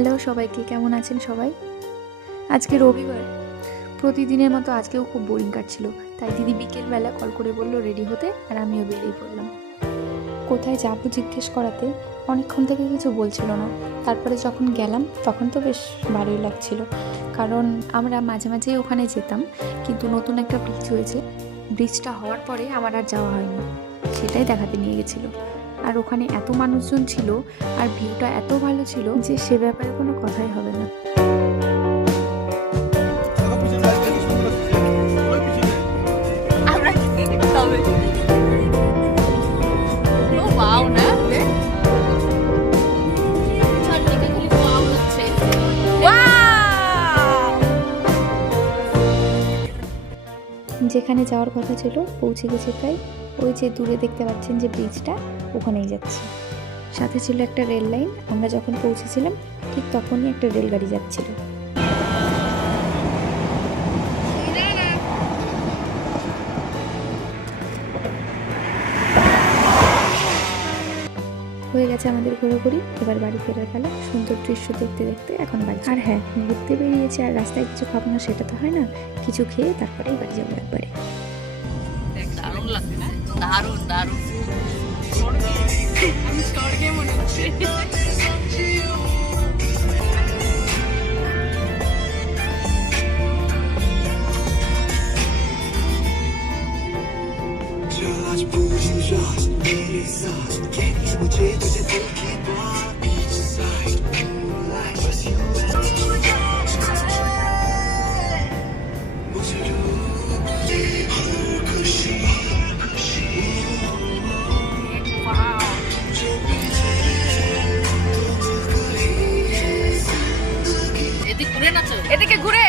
Hello সবাইকে, কেমন আছেন সবাই? আজকে রবিবার, প্রতিদিনের মতো আজকেও খুব বোরিং কাটছিল। তাই দিদি বিকেলবেলা কল করে বলল রেডি হতে, আর আমিও বেরিয়ে পড়লাম। কোথায় যাবো জিজ্ঞেস করাতে অনেকক্ষণ থেকে কিছু বলছিল না। তারপরে যখন গেলাম তখন তো বেশ ভালোই লাগছিল, কারণ আমরা মাঝে মাঝেই ওখানে যেতাম, কিন্তু নতুন একটা ব্রিজ হয়েছে। ব্রিজটা হওয়ার পরে আমার আর যাওয়া হয়নি, সেটাই দেখাতে নিয়ে গেছিলো। আর ওখানে এত মানুষজন ছিল আর ভিউটা এত ভালো ছিল যে সে ব্যাপারে কোনো কথাই হবে না। যেখানে যাওয়ার কথা ছিল পৌঁছে গেছে প্রায়। ওই যে দূরে দেখতে পাচ্ছেন যে ব্রিজটা, ওখানেই যাচ্ছে। সাথে ছিল একটা রেল লাইন। আমরা যখন পৌঁছেছিলাম ঠিক তখনই একটা রেলগাড়ি যাচ্ছিল। হয়ে গেছে আমাদের ঘোরাঘুরি, এবার বাড়ি ফেরার পালা। সুন্দর দৃশ্য দেখতে দেখতে এখন বাড়ি। আর হ্যাঁ, ঘুরতে বেরিয়েছে আর রাস্তায় কিছু খাবো না সেটা তো হয় না, কিছু খেয়ে তারপরেই বাড়ি যাবো একবারে। দারুণ লাগছে না? দারুণ দারুণ, আমি স্বর্গে মনে হচ্ছে। এদিকে ঘুরে